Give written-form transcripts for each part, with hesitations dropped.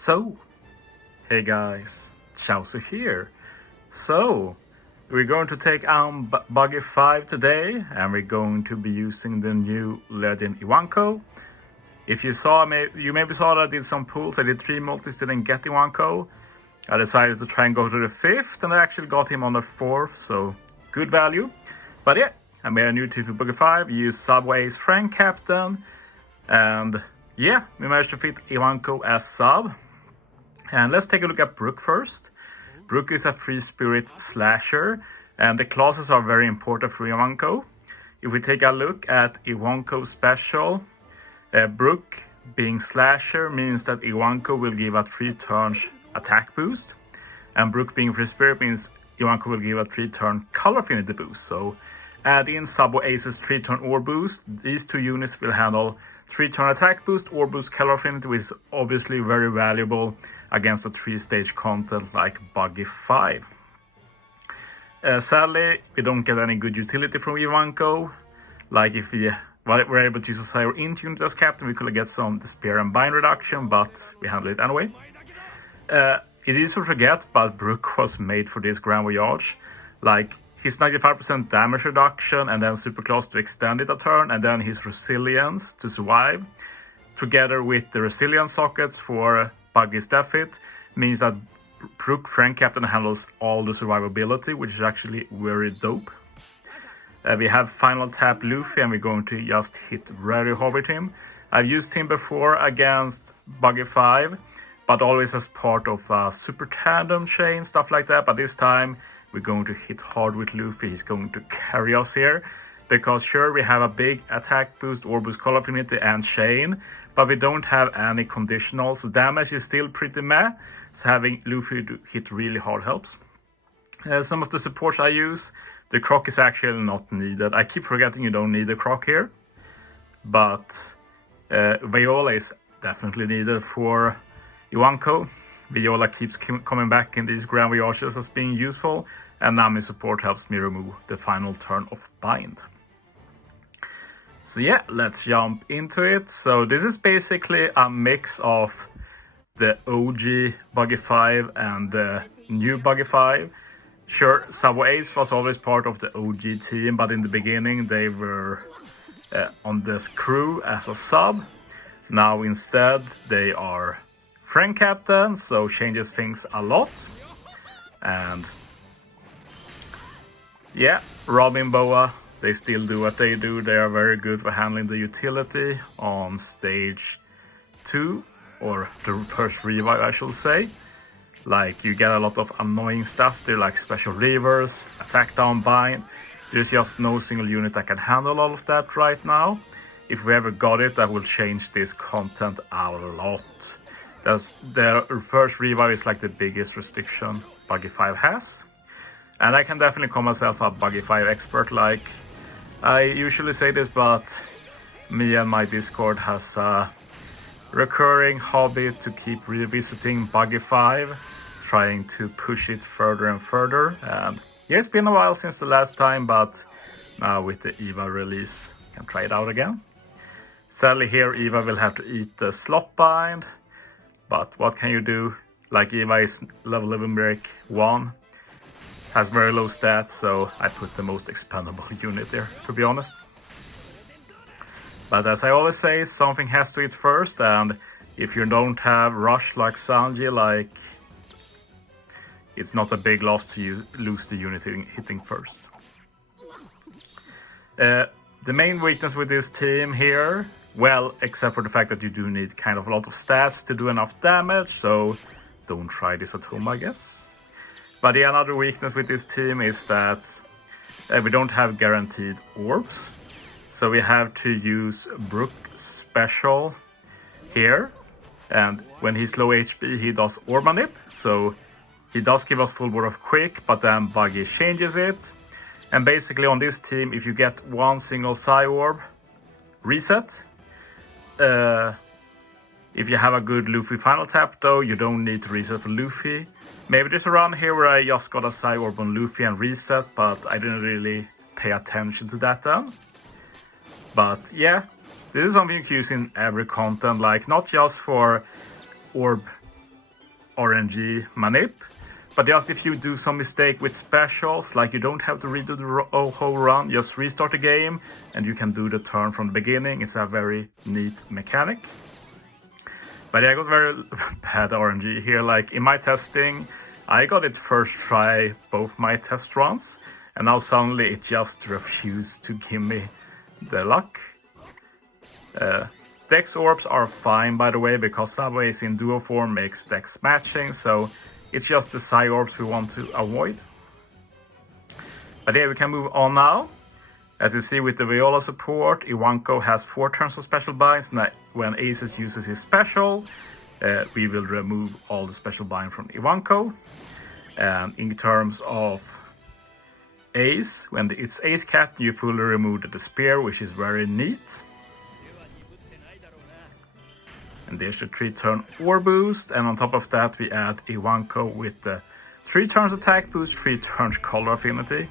So, hey guys, Chauzu here. So, we're going to take on Buggy 5 today, and we're going to be using the new legend Ivankov. If you saw, you maybe saw that I did some pulls. I did 3 multis, didn't get Ivankov. I decided to try and go to the 5th, and I actually got him on the 4th, so good value. But yeah, I made a new GV Buggy 5, used Subway's Frank Captain, and yeah, we managed to fit Ivankov as sub. And let's take a look at Brook first. Brook is a free spirit slasher, and the classes are very important for Ivankov. If we take a look at Ivankov special, Brook being slasher means that Ivankov will give a 3 turns attack boost, and Brook being free spirit means Ivankov will give a 3 turn color affinity boost. So add in Subway Ace's 3 turn or boost. These 2 units will handle 3 turn attack boost or boost color affinity, which is obviously very valuable against a 3-stage content like Buggy 5. Sadly, we don't get any good utility from Ivankov. Like if we were able to use a Sire Int unit as captain, we could get some Despair and Bind reduction, but we handle it anyway. It is to forget, but Brook was made for this Grand Voyage. Like his 95% damage reduction and then superclass to extend it a turn, and then his resilience to survive, together with the resilience sockets for Buggy's death hit, means that Brook Frank Captain handles all the survivability, which is actually very dope. We have final tap Luffy, and we're going to just hit very hard with him. I've used him before against Buggy 5, but always as part of a super tandem chain, stuff like that. But this time we're going to hit hard with Luffy. He's going to carry us here, because sure, we have a big attack boost or boost color affinity and chain, but we don't have any conditionals. So damage is still pretty meh, so having Luffy to hit really hard helps. Some of the supports I use, the croc is actually not needed. I keep forgetting you don't need a croc here, but Viola is definitely needed for Ivankov. Viola keeps coming back in these Grand Voyages as being useful, and Nami support helps me remove the final turn of Bind. So yeah, let's jump into it. So this is basically a mix of the OG Buggy 5 and the new Buggy 5. Sure, Subway Ace was always part of the OG team, but in the beginning they were on this crew as a sub. Now instead they are Frank Captain, so changes things a lot. And yeah, Robin Boa, they still do what they do. They are very good for handling the utility on stage 2, or the first revive I should say. Like you get a lot of annoying stuff there, like special levers, attack down bind. There's just no single unit that can handle all of that right now. If we ever got it, that will change this content a lot. The first revive is like the biggest restriction Buggy 5 has. And I can definitely call myself a Buggy 5 expert. Like I usually say this, but me and my Discord has a recurring hobby to keep revisiting Buggy 5, trying to push it further and further. And yeah, it's been a while since the last time, but now with the Eva release, I can try it out again. Sadly here, Eva will have to eat the slot bind, but what can you do? Like Eva is level 11 break 1, has very low stats, so I put the most expendable unit there, to be honest. But as I always say, something has to hit first, and if you don't have rush like Sanji, like it's not a big loss to lose the unit hitting first. The main weakness with this team here, well, except for the fact that you do need kind of a lot of stats to do enough damage, so don't try this at home, I guess. But the another weakness with this team is that we don't have guaranteed orbs. So we have to use Brook special here. And when he's low HP, he does Orb Manip. So he does give us full board of Quick, but then Buggy changes it. And basically on this team, if you get one single Psy Orb, reset. If you have a good Luffy final tap though, you don't need to reset for Luffy. Maybe there's a run here where I just got a Psy Orb on Luffy and reset, but I didn't really pay attention to that then. But yeah, this is something you can use in every content, like not just for orb RNG manip. But just if you do some mistake with specials, like you don't have to redo the whole run, just restart the game and you can do the turn from the beginning. It's a very neat mechanic. But yeah, I got very bad RNG here. Like in my testing, I got it first try both my test runs, and now suddenly it just refused to give me the luck. Dex orbs are fine, by the way, because Subways in duo form makes Dex matching, so it's just the Psi orbs we want to avoid. But yeah, we can move on now. As you see with the Viola support, Ivankov has 4 turns of special binds. Now, when Aces uses his special, we will remove all the special bind from Ivankov. In terms of Ace, when it's Ace Captain, you fully remove the spear, which is very neat. And there's the 3-turn Ore boost, and on top of that we add Ivankov with the 3 turns attack boost, 3 turns color affinity.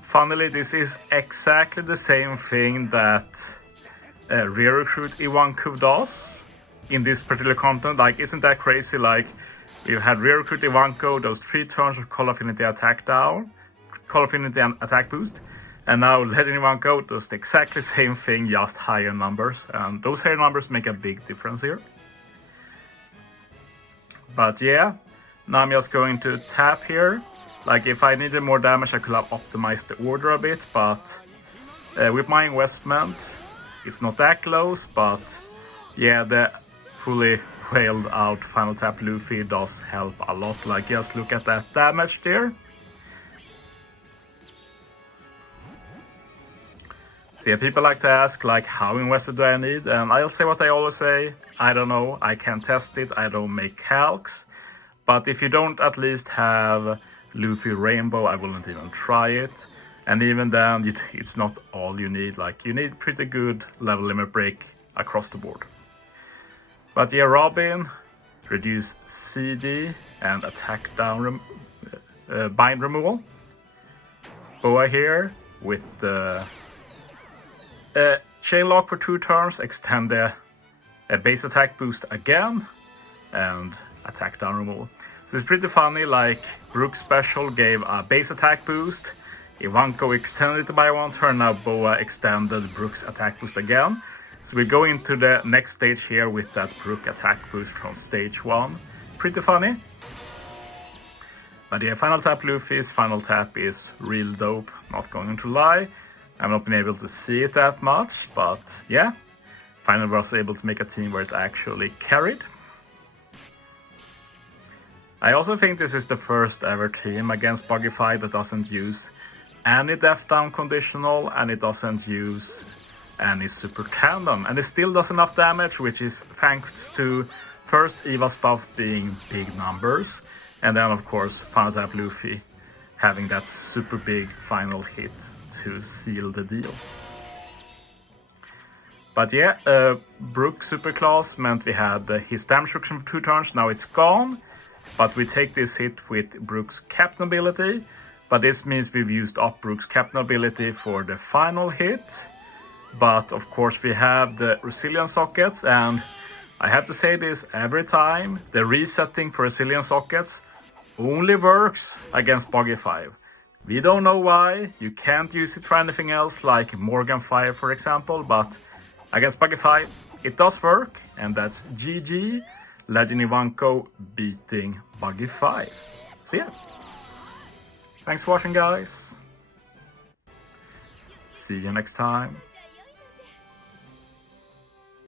Funnily, this is exactly the same thing that Rear Recruit Ivankov does in this particular content. Like, isn't that crazy? Like, we've had Rear Recruit Ivankov, those 3 turns of color affinity attack down, color affinity and attack boost. And now Legend Ivankov does the exactly same thing, just higher numbers. And those higher numbers make a big difference here. But yeah, now I'm just going to tap here. Like, if I needed more damage, I could have optimized the order a bit. But with my investment, it's not that close. But yeah, the fully whaled out final tap Luffy does help a lot. Like, just look at that damage there. So yeah, people like to ask, like, how invested do I need? And I'll say what I always say. I don't know. I can't test it. I don't make calcs. But if you don't at least have Luffy Rainbow, I wouldn't even try it. And even then, it's not all you need. Like, you need pretty good level limit break across the board. But yeah, Robin, reduce CD and attack down bind removal. Boa here with the chain lock for 2 turns, extend the base attack boost again, and attack down removal. So it's pretty funny, like Brook's special gave a base attack boost, Ivankov extended it by 1 turn, now Boa extended Brook's attack boost again. So we go into the next stage here with that Brook attack boost from stage 1. Pretty funny. But yeah, final tap Luffy's final tap is real dope, not going to lie. I've not been able to see it that much, but yeah, finally was able to make a team where it actually carried. I also think this is the first ever team against Buggy 5 that doesn't use any death down conditional, and it doesn't use any super tandem, and it still does enough damage, which is thanks to first Eva's buff being big numbers, and then of course final tap Luffy having that super big final hit to seal the deal. But yeah, Brook superclass meant we had his damage reduction for 2 turns, now it's gone. But we take this hit with Brook's captain ability. But this means we've used up Brook's captain ability for the final hit. But of course we have the resilience sockets, and I have to say this every time, the resetting for resilience sockets only works against Buggy 5. We don't know why, you can't use it for anything else like Morgan 5 for example, but against Buggy 5 it does work, and that's GG, Legend Ivankov beating Buggy 5. So yeah, thanks for watching guys, see you next time.